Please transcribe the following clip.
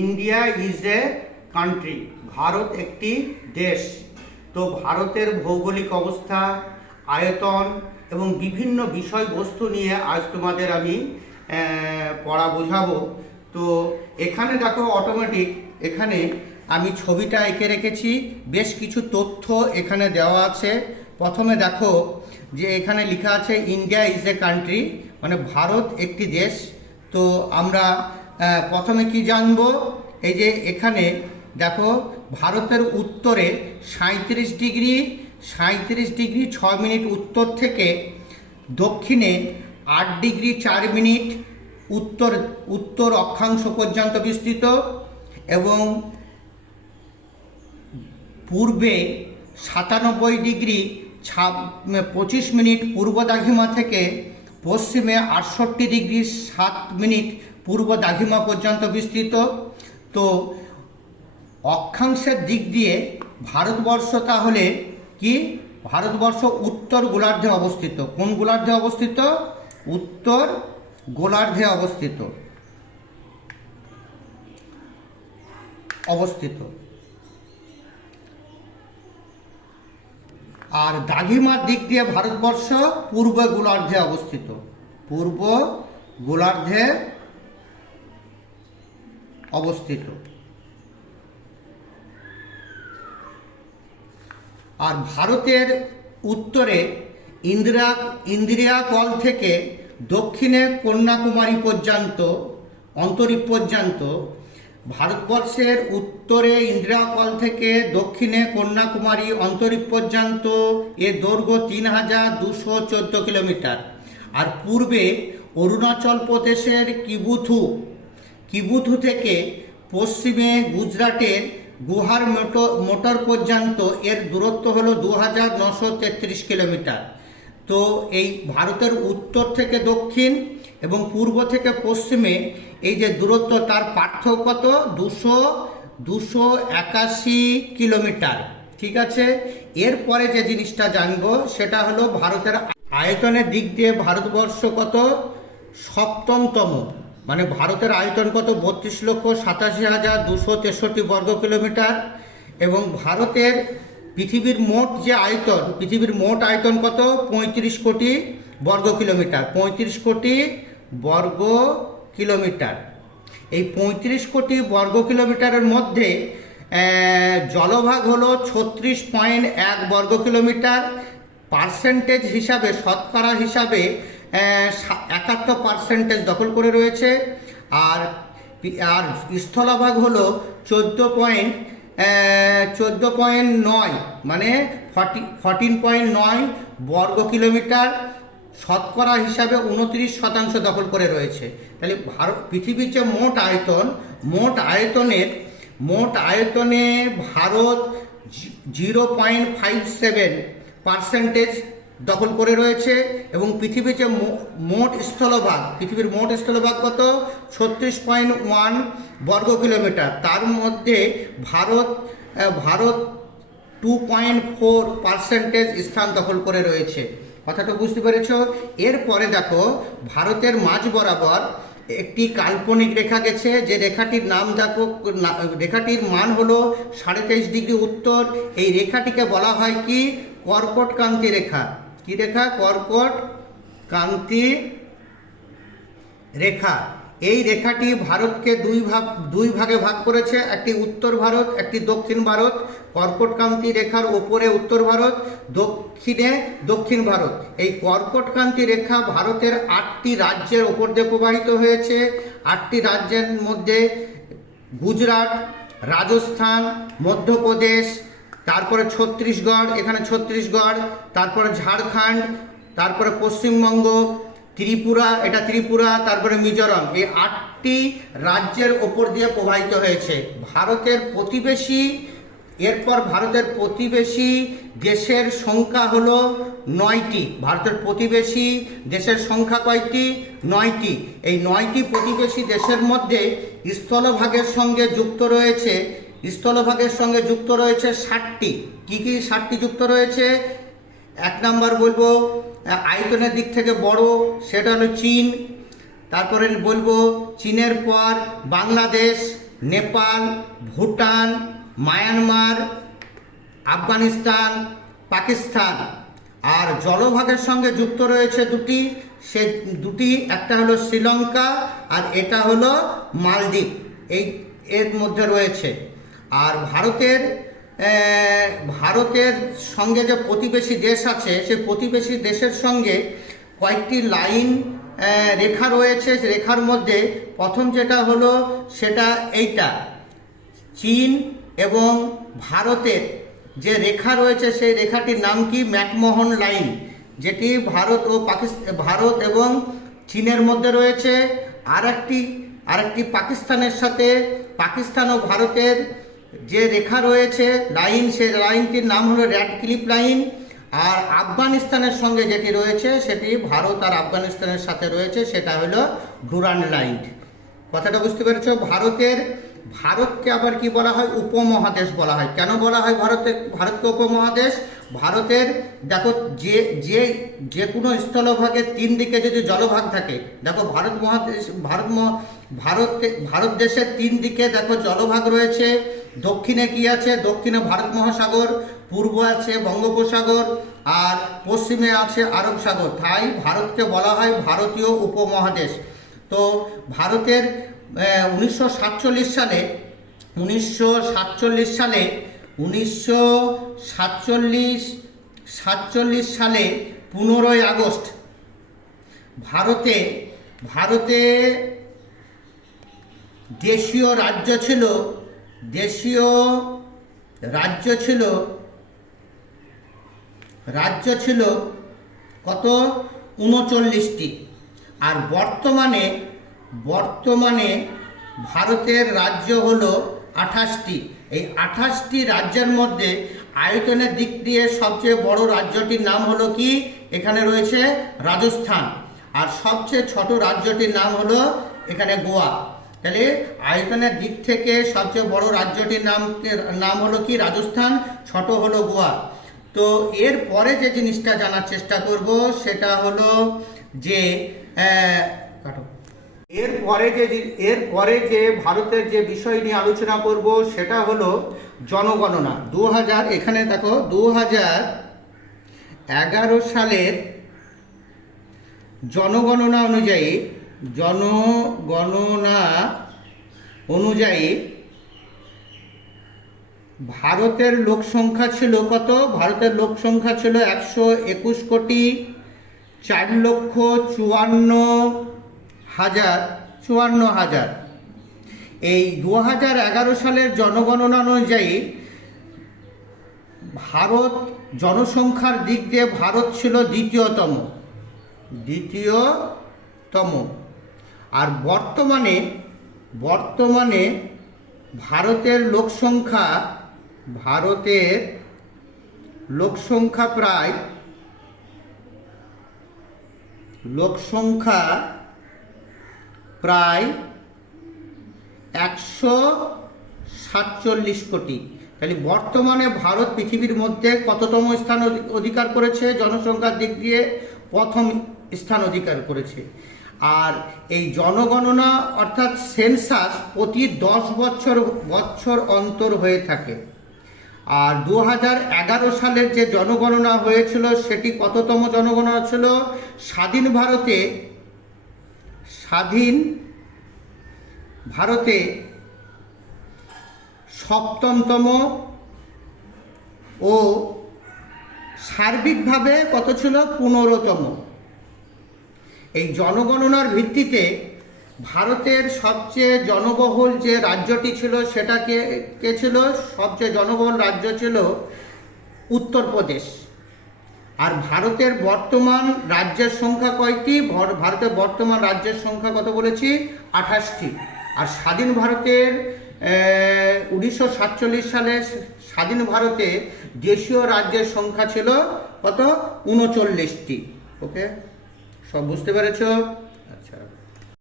India is a country, Bharat একটি দেশ। তো ভারতের ভৌগোলিক অবস্থা, আয়তন এবং বিভিন্ন বিষয়বস্তু নিয়ে আজ তোমাদের আমি পড়া বোঝাবো। তো এখানে দেখো অটোমেটিক এখানে আমি ছবিটা এঁকে রেখেছি, বেশ কিছু তথ্য এখানে দেওয়া আছে। প্রথমে দেখো যে এখানে লেখা আছে ইন্ডিয়া ইজ এ কান্ট্রি, মানে ভারত একটি দেশ। তো আমরা প্রথমে কি জানবো, এই যে এখানে দেখো ভারতের উত্তরে 37 ডিগ্রি 6 মিনিট উত্তর থেকে দক্ষিণে 8 ডিগ্রি 4 মিনিট উত্তর অক্ষাংশ পর্যন্ত বিস্তৃত এবং পূর্বে 97 ডিগ্রি 25 মিনিট পূর্ব দ্রাঘিমা থেকে পশ্চিমে 68 ডিগ্রি 7 মিনিট পূর্ব দ্রাঘিমা পর্যন্ত বিস্তৃত। তো অক্ষাংশের দিক দিয়ে ভারতবর্ষ তাহলে কি, ভারতবর্ষ উত্তর গোলার্ধে অবস্থিত। কোন গোলার্ধে অবস্থিত? উত্তর গোলার্ধে অবস্থিত। আর দ্রাঘিমার দিক দিয়ে ভারতবর্ষ পূর্ব গোলার্ধে অবস্থিত। পূর্ব গোলার্ধে অবস্থিত। আর ভারতের উত্তরে ইন্দিরা কল থেকে দক্ষিণে কন্যাকুমারী পর্যন্ত অন্তরীপ পর্যন্ত, ভারতবর্ষের উত্তরে ইন্দিরা কল থেকে দক্ষিণে কন্যাকুমারী অন্তরীপ পর্যন্ত এর দৈর্ঘ্য 3214 কিলোমিটার। আর পূর্বে অরুণাচল প্রদেশের কিবুথু থেকে পশ্চিমে গুজরাটের গুহার মোটর পর্যন্ত এর দূরত্ব হলো 2933 কিলোমিটার। তো এই ভারতের উত্তর থেকে দক্ষিণ এবং পূর্ব থেকে পশ্চিমে এই যে দূরত্ব, তার পার্থক্য কত? 281 কিলোমিটার। ঠিক আছে, এরপরে যে জিনিসটা জানবো সেটা হলো ভারতের আয়তনের দিক দিয়ে ভারতবর্ষ কত? সপ্তমতম। মানে ভারতের আয়তন কত? 32,87,263 বর্গ কিলোমিটার। এবং ভারতের পৃথিবীর মোট আয়তন কত? 35 কোটি বর্গ কিলোমিটার। 35 কোটি বর্গ কিলোমিটার। এই 35 কোটি বর্গ কিলোমিটারের মধ্যে জলভাগ হলো 36.1 বর্গ কিলোমিটার। পার্সেন্টেজ হিসাবে, শতকরা হিসাবে 71% দখল করে রয়েছে। আর স্থলভাগ হলো 14.9 মানে 14.9 বর্গ কিলোমিটার। শতকরা হিসাবে 29% দখল করে রয়েছে। তাহলে পৃথিবীর যে মোট আয়তনে ভারত 0.57% দখল করে রয়েছে। এবং পৃথিবীর যে পৃথিবীর মোট স্থলভাগ কত? 36.1 বর্গ কিলোমিটার। তার মধ্যে ভারত 2.4% স্থান দখল করে রয়েছে। কথাটা বুঝতে পেরেছ? এরপরে দেখো ভারতের মাঝ বরাবর একটি কাল্পনিক রেখা গেছে, যে রেখাটির নাম দেখো, রেখাটির মান হলো 23.5 ডিগ্রি উত্তর। এই রেখাটিকে বলা হয় কি? কর্কটক্রান্তি রেখা। কি রেখা? কর্কটক্রান্তি রেখা। এই রেখাটি ভারতকে দুই ভাগে ভাগ করেছে, একটি উত্তর ভারত, একটি দক্ষিণ ভারত। কর্কটক্রান্তি রেখার ওপরে উত্তর ভারত, দক্ষিণে দক্ষিণ ভারত। এই কর্কটক্রান্তি রেখা ভারতের 8টি রাজ্যের ওপর দিয়ে প্রবাহিত হয়েছে। 8টি রাজ্যের মধ্যে গুজরাট, রাজস্থান, মধ্যপ্রদেশ, তারপরে ছত্তিশগড়, তারপরে ঝাড়খণ্ড, তারপরে পশ্চিমবঙ্গ, ত্রিপুরা, তারপরে মিজোরাম। এই 8টি রাজ্যের ওপর দিয়ে প্রবাহিত হয়েছে। এরপর ভারতের প্রতিবেশী দেশের সংখ্যা হলো 9টি। ভারতের প্রতিবেশী দেশের সংখ্যা কয়টি? 9টি। এই 9টি প্রতিবেশী দেশের মধ্যে স্থলভাগের সঙ্গে যুক্ত রয়েছে 60টি। কি 60টি যুক্ত রয়েছে? 1 নম্বর বলবো আয়তনের দিক থেকে বড়, সেটা হলো চীন। তারপরে বলবো চীনের পর বাংলাদেশ, নেপাল, ভুটান, মায়ানমার, আফগানিস্তান, পাকিস্তান। আর জলভাগের সঙ্গে যুক্ত রয়েছে দুটি, সে দুটি একটা হলো শ্রীলঙ্কা আর এটা হলো মালদ্বীপ, এই এর মধ্যে রয়েছে। আর ভারতের সঙ্গে যে প্রতিবেশী দেশ আছে, সেই প্রতিবেশী দেশের সঙ্গে কয়েকটি লাইন রেখা রয়েছে। রেখার মধ্যে প্রথম যেটা হলো সেটা এইটা, চীন এবং ভারতের যে রেখা রয়েছে সেই রেখাটির নাম কি? ম্যাকমোহন লাইন, যেটি ভারত এবং চীনের মধ্যে রয়েছে। আরেকটি পাকিস্তানের সাথে, পাকিস্তান ও ভারতের যে রেখা রয়েছে লাইন, সেই লাইনটির নাম হলো রেড ক্লিফ লাইন। আর আফগানিস্তানের সঙ্গে যেটি রয়েছে সেটি ভারত আর আফগানিস্তানের সাথে রয়েছে, সেটা হলো ডুরান্ড লাইন। কথাটা বুঝতে পেরেছ? ভারতকে আবার কি বলা হয়? উপমহাদেশ বলা হয়। কেন বলা হয় ভারতকে উপমহাদেশ? ভারতের দেখো, যে কোনো স্থলভাগে তিন দিকে যদি জলভাগ থাকে, দেখো ভারত দেশের তিন দিকে দেখো জলভাগ রয়েছে। দক্ষিণে কি আছে? দক্ষিণে ভারত মহাসাগর, পূর্ব আছে বঙ্গোপসাগর, আর পশ্চিমে আছে আরব সাগর। তাই ভারতকে বলা হয় ভারতীয় উপমহাদেশ। তো ভারতের 1947 সালে 15ই আগস্ট ভারতে দেশীয় রাজ্য ছিল কত? 39টি। আর বর্তমানে ভারতের রাজ্য হলো 28টি। এই 28টি রাজ্যের মধ্যে আয়তনের দিক দিয়ে সবচেয়ে বড় রাজ্যটির নাম হলো কি? এখানে রয়েছে রাজস্থান। আর সবচেয়ে ছোট রাজ্যটির নাম হলো এখানে গোয়া। তাহলে আয়তনের দিক থেকে সবচেয়ে বড় রাজ্যটির নাম হলো কি? রাজস্থান, ছোট হলো গোয়া। তো এর পরে যে জিনিসটা জানার চেষ্টা করব সেটা হলো যে এরপরে যে ভারতের যে বিষয় নিয়ে আলোচনা করব সেটা হলো জনগণনা। এখানে দেখো 2011 সালের জনগণনা অনুযায়ী ভারতের লোক সংখ্যা ছিল কত? ভারতের লোক সংখ্যা ছিল 121,04,54,000। এই 2011 সালের জনগণনা অনুযায়ী ভারত জনসংখ্যার দিক দিয়ে ভারত ছিল দ্বিতীয়তম। আর বর্তমানে ভারতের লোক সংখ্যা প্রায় 147 কোটি। তাহলে বর্তমানে ভারত পৃথিবীর মধ্যে কততম স্থান অধিকার করেছে? জনসংখ্যার দিক দিয়ে প্রথম স্থান অধিকার করেছে। আর এই জনগণনা অর্থাৎ সেন্সাস প্রতি 10 বছর অন্তর হয়ে থাকে। আর 2011 সালের যে জনগণনা হয়েছিল সেটি কততম জনগণনা ছিল? স্বাধীন ভারতে 7তম ও সার্বিকভাবে কত ছিল? 15তম। এই জনগণনার ভিত্তিতে ভারতের সবচেয়ে জনবহুল যে রাজ্যটি ছিল সেটা কে ছিল? সবচেয়ে জনবহুল রাজ্য ছিল উত্তরপ্রদেশ। আর ভারতের বর্তমান রাজ্যের সংখ্যা কয়টি? ভারতের বর্তমান রাজ্যের সংখ্যা কত বলেছি? 28টি। আর স্বাধীন ভারতের 1947 সালে স্বাধীন ভারতে দেশীয় রাজ্যের সংখ্যা ছিল কত? 39টি। ওকে, সব বুঝতে পেরেছ?